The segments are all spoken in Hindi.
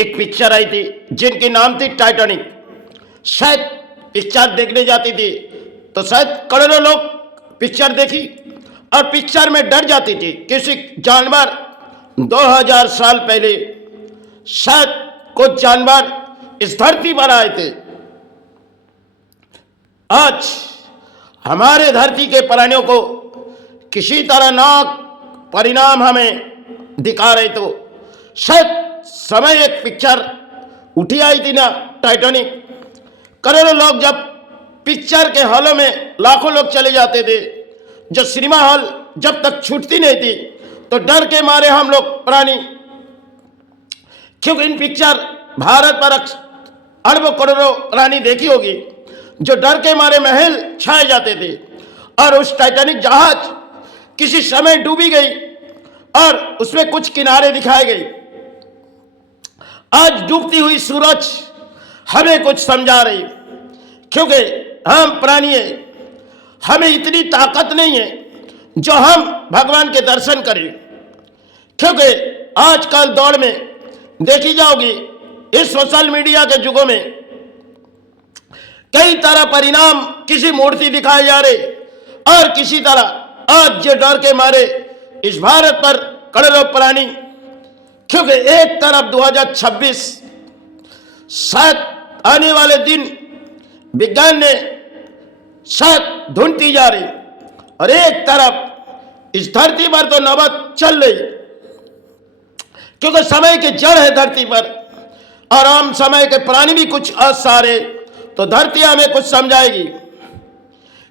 एक पिक्चर आई थी जिनकी नाम थी टाइटैनिक। शायद पिक्चर देखने जाती थी तो शायद करोड़ों लोग पिक्चर देखी और पिक्चर में डर जाती थी। किसी जानवर 2000 साल पहले शायद कुछ जानवर इस धरती पर आए थे। आज हमारे धरती के प्राणियों को किसी तरह ना परिणाम हमें दिखा रहे, तो शायद समय एक पिक्चर उठी आई थी ना टाइटैनिक। करोड़ों लोग जब पिक्चर के हॉलों में लाखों लोग चले जाते थे, जो सिनेमा हॉल जब तक छूटती नहीं थी तो डर के मारे हम लोग प्राणी, क्योंकि इन पिक्चर भारत पर अरबों करोड़ों प्राणी देखी होगी, जो डर के मारे महल छाए जाते थे। और उस टाइटैनिक जहाज किसी समय डूबी गई और उसमें कुछ किनारे दिखाए गए। आज डूबती हुई सूरज हमें कुछ समझा रही, क्योंकि हम प्राणी हैं, हमें इतनी ताकत नहीं है जो हम भगवान के दर्शन करें। क्योंकि आजकल दौड़ में देखी जाओगी, इस सोशल मीडिया के युगों में कई तरह परिणाम किसी मूर्ति दिखाए जा रहे, और किसी तरह आज जो डर के मारे इस भारत पर करोड़ों प्राणी, क्योंकि एक तरफ 2026 शायद आने वाले दिन विज्ञान ने शायद ढूंढती जा रही, और एक तरफ इस धरती पर तो नौबत चल रही, क्योंकि समय की जड़ है धरती पर। और हम समय के प्राणी भी कुछ असारे तो धरती हमें कुछ समझाएगी,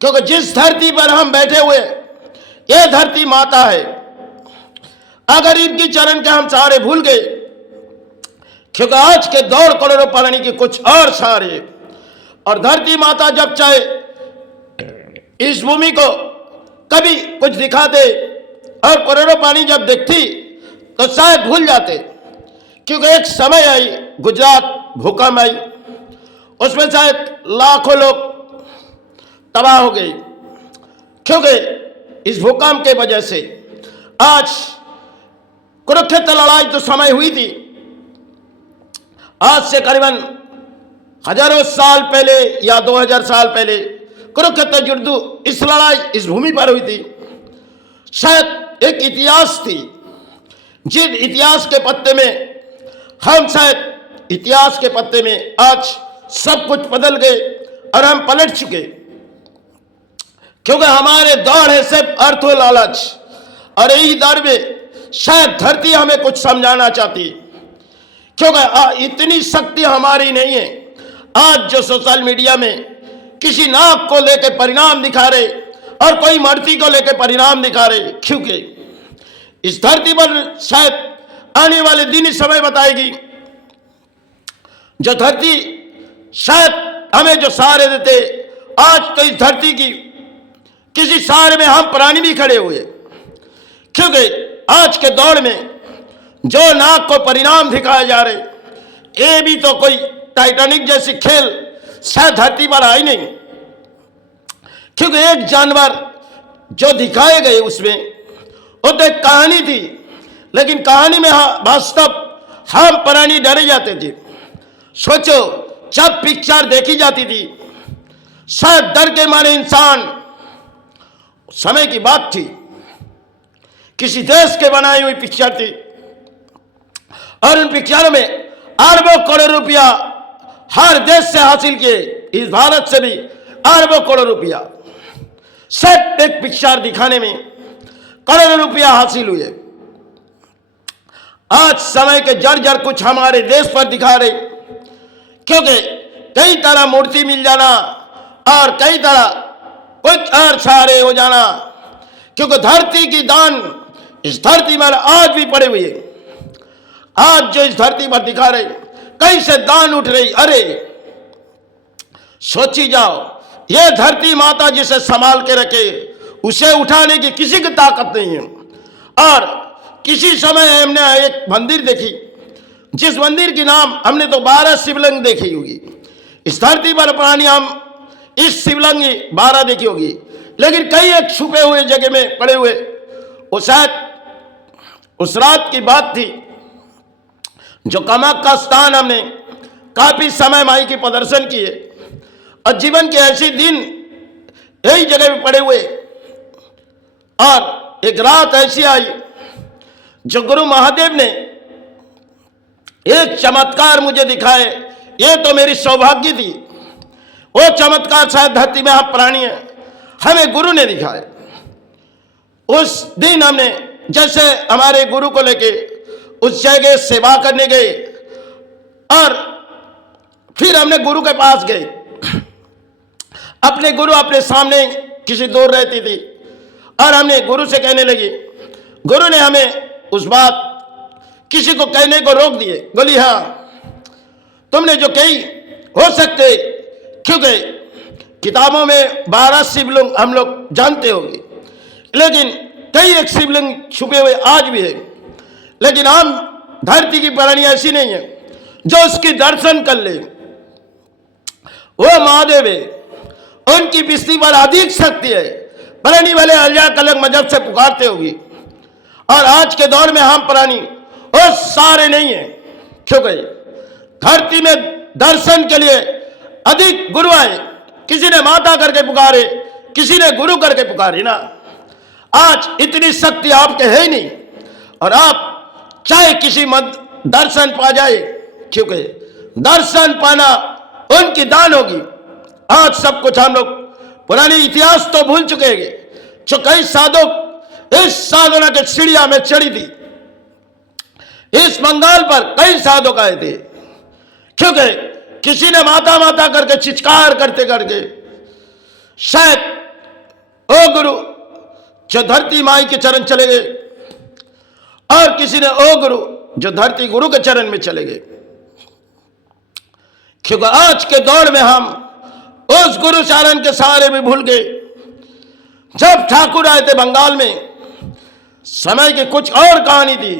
क्योंकि जिस धरती पर हम बैठे हुए ये धरती माता है। अगर इनकी चरण के हम सहारे भूल गए, क्योंकि आज के दौर करोड़ों प्राणी के कुछ और सहारे, और धरती माता जब चाहे इस भूमि को कभी कुछ दिखा दे, और करोड़ों प्राणी जब देखती तो शायद भूल जाते। क्योंकि एक समय आई, गुजरात भूकंप आई, उसमें शायद लाखों लोग तबाह हो गए, क्योंकि इस भूकंप के वजह से। आज कुरुक्षेत्र लड़ाई तो समय हुई थी, आज से करीबन हजारों साल पहले या 2000 साल पहले कुरुक्षेत्र युद्ध, इस लड़ाई इस भूमि पर हुई थी। शायद एक इतिहास थी, जिस इतिहास के पत्ते में हम शायद इतिहास के पत्ते में आज सब कुछ बदल गए और हम पलट चुके, क्योंकि हमारे दौड़ है सिर्फ अर्थ और लालच, और यही दौड़ में शायद धरती हमें कुछ समझाना चाहती, क्योंकि इतनी शक्ति हमारी नहीं है। आज जो सोशल मीडिया में किसी नाक को लेकर परिणाम दिखा रहे और कोई मूर्ति को लेकर परिणाम दिखा रहे, क्योंकि इस धरती पर शायद आने वाले दिन ही समय बताएगी, जो धरती शायद हमें जो सहारे देते। आज तो इस धरती की किसी सहारे में हम प्राणी भी खड़े हुए, क्योंकि आज के दौर में जो नाक को परिणाम दिखाए जा रहे, ये भी तो कोई टाइटैनिक जैसी खेल शायद धरती पर आई नहीं। क्योंकि एक जानवर जो दिखाए गए उसमें वो तो एक कहानी थी, लेकिन कहानी में वास्तव हम प्राणी डरे जाते थे। सोचो, जब पिक्चर देखी जाती थी शायद डर के मारे इंसान, समय की बात थी, किसी देश के बनाई हुई पिक्चर थी, और उन पिक्चरों में अरबों करोड़ रुपया हर देश से हासिल किए, इस भारत से भी अरबों करोड़ रुपया सिर्फ एक पिक्चर दिखाने में करोड़ों रुपया हासिल हुए। आज समय के जर्जर कुछ हमारे देश पर दिखा रहे, क्योंकि कई तरह मूर्ति मिल जाना और कई तरह कुछ और सहारे हो जाना, क्योंकि धरती की दान इस धरती पर आज भी पड़े हुए। आज जो इस धरती पर दिखा रहे, कहीं से दान उठ रही। अरे सोची जाओ, यह धरती माता जिसे संभाल के रखे, उसे उठाने की किसी की ताकत नहीं है। और किसी समय हमने एक मंदिर देखी, जिस मंदिर के नाम हमने तो 12 शिवलिंग देखी होगी। इस धरती पर प्राणी हम इस शिवलिंग 12 देखी होगी, लेकिन कई एक छुपे हुए जगह में पड़े हुए। वो शायद उस रात की बात थी जो कमक का स्थान हमने काफी समय माई की प्रदर्शन किए और जीवन के ऐसे दिन यही जगह पे पड़े हुए, और एक रात ऐसी आई जो गुरु महादेव ने एक चमत्कार मुझे दिखाए। ये तो मेरी सौभाग्य थी। वो चमत्कार शायद धरती में आप प्राणी है, हमें गुरु ने दिखाए। उस दिन हमने जैसे हमारे गुरु को लेके उस जगह सेवा करने गए और फिर हमने गुरु के पास गए। अपने गुरु अपने सामने किसी दूर रहती थी और हमने गुरु से कहने लगी। गुरु ने हमें उस बात किसी को कहने को रोक दिए। बोली हाँ तुमने जो कही हो सकते, क्योंकि किताबों में 12 शिवलिंग हम लोग जानते होंगे, लेकिन कई एक शिवलिंग छुपे हुए आज भी है। लेकिन हम धरती की प्राणी ऐसी नहीं है जो उसकी दर्शन कर ले। वो महादेव है, उनकी बिस्ती पर अधिक शक्ति है। प्राणी वाले अलग अलग मजहब से पुकारते होगी, और आज के दौर में हम प्राणी वो सारे नहीं है, क्योंकि धरती में दर्शन के लिए अधिक गुरु आए। किसी ने माता करके पुकारे, किसी ने गुरु करके पुकारे ना। आज इतनी शक्ति आपके है ही नहीं, और आप चाहे किसी मत दर्शन पा जाए, क्योंकि दर्शन पाना उनकी दान होगी। आज सब कुछ हम लोग पुरानी इतिहास तो भूल चुके हैं। जो कई साधक इस साधना के सीढ़िया में चढ़ी थी, इस बंगाल पर कई साधक आए थे, क्योंकि किसी ने माता माता करके चित्कार करते करके शायद ओ गुरु जो धरती माई के चरण चले गए, और किसी ने ओ गुरु जो धरती गुरु के चरण में चले गए। क्योंकि आज के दौर में हम उस गुरु चरण के सहारे भी भूल गए। जब ठाकुर आए थे बंगाल में, समय की कुछ और कहानी थी।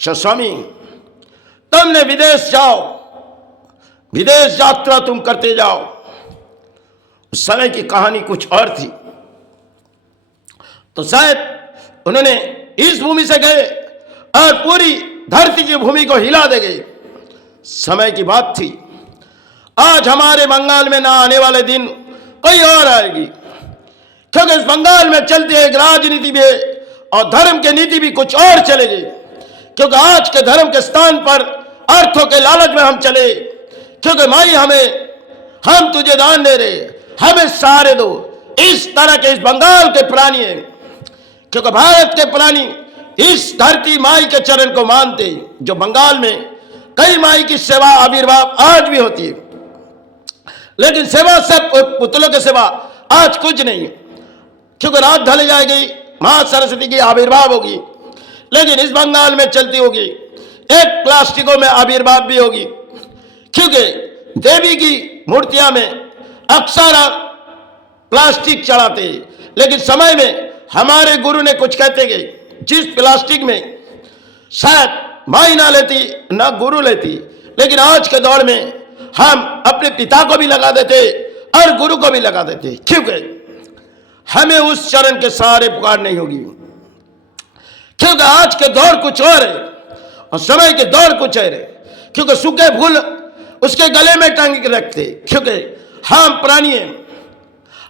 स्वामी तुमने विदेश जाओ, विदेश यात्रा तुम करते जाओ। उस समय की कहानी कुछ और थी। तो शायद उन्होंने इस भूमि से गए और पूरी धरती की भूमि को हिला दे गए। समय की बात थी। आज हमारे बंगाल में ना आने वाले दिन कोई और आएगी, क्योंकि इस बंगाल में चलती है एक राजनीति भी है और धर्म की नीति भी कुछ और चलेगी। क्योंकि आज के धर्म के स्थान पर अर्थों के लालच में हम चले, क्योंकि माई हम तुझे दान दे रहे, हमें सहारे दो। इस तरह के इस बंगाल के प्राणी हैं, क्योंकि भारत के प्राणी इस धरती माई के चरण को मानते। जो बंगाल में कई माई की सेवा आविर्भाव आज भी होती है, लेकिन सेवा सब पुतलों की सेवा आज कुछ नहीं, क्योंकि रात ढल जाएगी, मां सरस्वती की आविर्भाव होगी, लेकिन इस बंगाल में चलती होगी एक प्लास्टिकों में आविर्भाव भी होगी। क्योंकि देवी की मूर्तियां में अक्सर प्लास्टिक चढ़ाते, लेकिन समय में हमारे गुरु ने कुछ कहते गए, जिस प्लास्टिक में शायद माई ना लेती ना गुरु लेती, लेकिन आज के दौर में हम अपने पिता को भी लगा देते और गुरु को भी लगा देते, क्योंकि हमें उस चरण के सहारे पुकार नहीं होगी। क्योंकि आज के दौर कुछ और है और समय के दौर कुछ और है। क्योंकि सूखे फूल उसके गले में टांग के रखते, क्योंकि हम प्राणी हैं,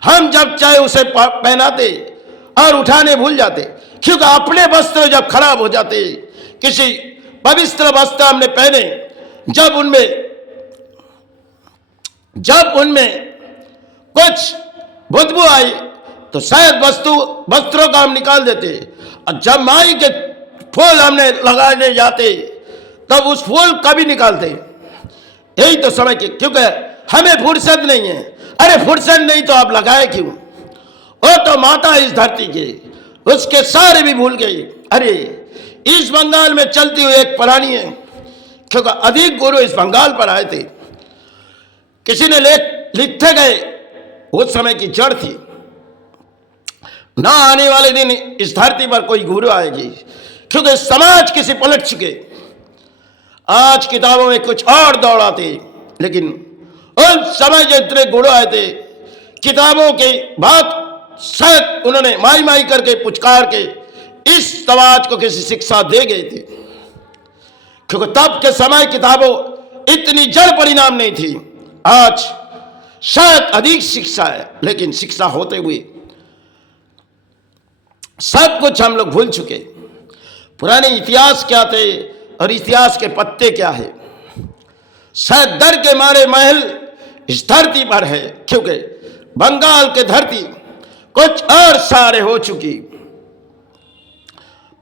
हम जब चाहे उसे पहनाते और उठाने भूल जाते। क्योंकि अपने वस्त्र जब खराब हो जाते, किसी पवित्र वस्त्र हमने पहने, जब उनमें कुछ बदबू आई तो शायद वस्त्रों का हम निकाल देते, और जब माई के फूल हमने लगाने जाते तब उस फूल कभी निकालते। यही तो समय की, क्योंकि हमें फुर्सत नहीं है। अरे फुर्सत नहीं तो आप लगाए क्यों? वो तो माता इस धरती की, उसके सारे भी भूल गई। अरे इस बंगाल में चलती हुई एक प्राणी है, क्योंकि अधिक गुरु इस बंगाल पर आए थे। किसी ने लिखते गए, उस समय की जड़ थी, ना आने वाले दिन इस धरती पर कोई गुरु आएगी, क्योंकि समाज किसी पलट चुके। आज किताबों में कुछ और दौड़ाते, लेकिन उन समय जो इतने गुरु आए थे, किताबों की बात शायद उन्होंने माई माई करके पुचकार के इस समाज को किसी शिक्षा दे गए थे। क्योंकि तब के समय किताबों इतनी जड़ परिणाम नहीं थी। आज शायद अधिक शिक्षा है, लेकिन शिक्षा होते हुए सब कुछ हम लोग भूल चुके। पुराने इतिहास क्या थे और इतिहास के पत्ते क्या है। शायद डर के मारे महल इस धरती पर है, क्योंकि बंगाल के धरती कुछ और सारे हो चुकी।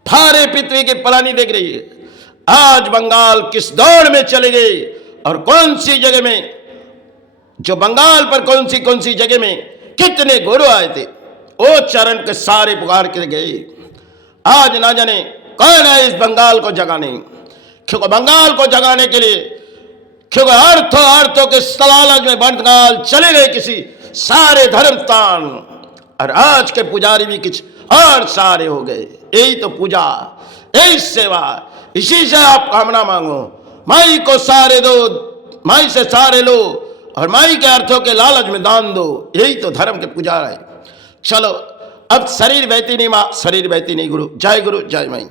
फारे पृथ्वी की पलानी देख रही है। आज बंगाल किस दौड़ में चले गए और कौन सी जगह में, जो बंगाल पर कौन सी जगह में कितने गुरु आए थे, वो चरण के सारे पुकार के गए। आज ना जाने कौन है इस बंगाल को जगाने, क्योंकि बंगाल को जगाने के लिए, क्योंकि अर्थों के सलालच में बंगाल चले गए किसी सारे धर्म स्थान, और आज के पुजारी भी कुछ और सारे हो गए। यही तो पूजा, यही सेवा, इसी से आप कामना मांगो। माई को सारे दो, माई से सारे लो, और माई के अर्थों के लालच में दान दो। यही तो धर्म के पुजारी है। चलो अब शरीर बहती नहीं माँ, शरीर बहती नहीं गुरु। जय गुरु, जय माई।